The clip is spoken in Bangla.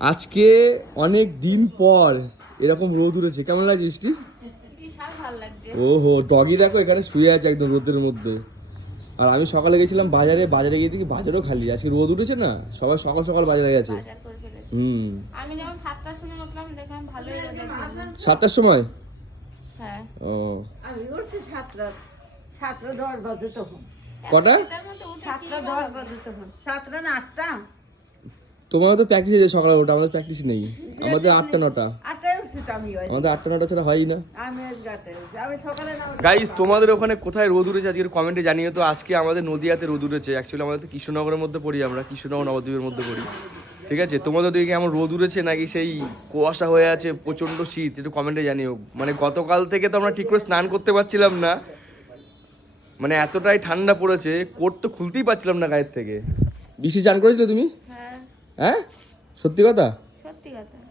আজকে অনেক দিন পর এরকম রোদ উঠেছে। কেমন লাগছে বৃষ্টি বিশাল ভালো লাগছে। ওহো ডগি দেখো এখানে শুয়ে আছে একদম রোদের মধ্যে। আর আমি সকালে গেছিলাম বাজারে বাজারে গিয়ে দেখি বাজারও খালি। আজকে রোদ উঠেছে না? সবাই সকাল সকাল বাজারে গেছে। বাজার করে ফেলেছে। হুম। আমি যখন সাতটার সময় উঠলাম দেখলাম ভালোই রোদ সাতটার সময়? হ্যাঁ। ও। আমি উঠছি সাতটা সাতটা দশ বাজে তখন। কটা? সাতটা দশ বাজে তখন। সাতটা না আটটা? তোমার তো প্র্যাকটিস আছে সকালে ওটা আমাদের প্র্যাকটিস নেই। আমাদের আটটা নটা। আমাদের আটটা নটা ছাড়া হয়ই না। গাইস তোমাদের ওখানে কোথায় রোদ উঠেছে আজকের কমেন্টে জানিয়ে তো। আজকে আমাদের নদিয়াতে রোদ উঠেছে। অ্যাকচুয়ালি আমাদের তো কৃষ্ণনগরের মধ্যে পড়ি আমরা কৃষ্ণনগর নবদ্বীপের মধ্যে পড়ি। ঠিক আছে? তোমাদের দিকে কেমন রোদ উঠেছে নাকি সেই কুয়াশা হয়ে আছে প্রচণ্ড শীত? একটু কমেন্টে জানিও। মানে গতকাল থেকে তো আমরা ঠিক করে স্নান করতে পারছিলাম না। মানে এতটাই ঠান্ডা পড়েছে কোট তো খুলতেই পারছিলাম না গায়ের থেকে। বৃষ্টি চান করেছিলে তুমি? হ্যাঁ। হ্যাঁ? সত্যি কথা? সত্যি কথা।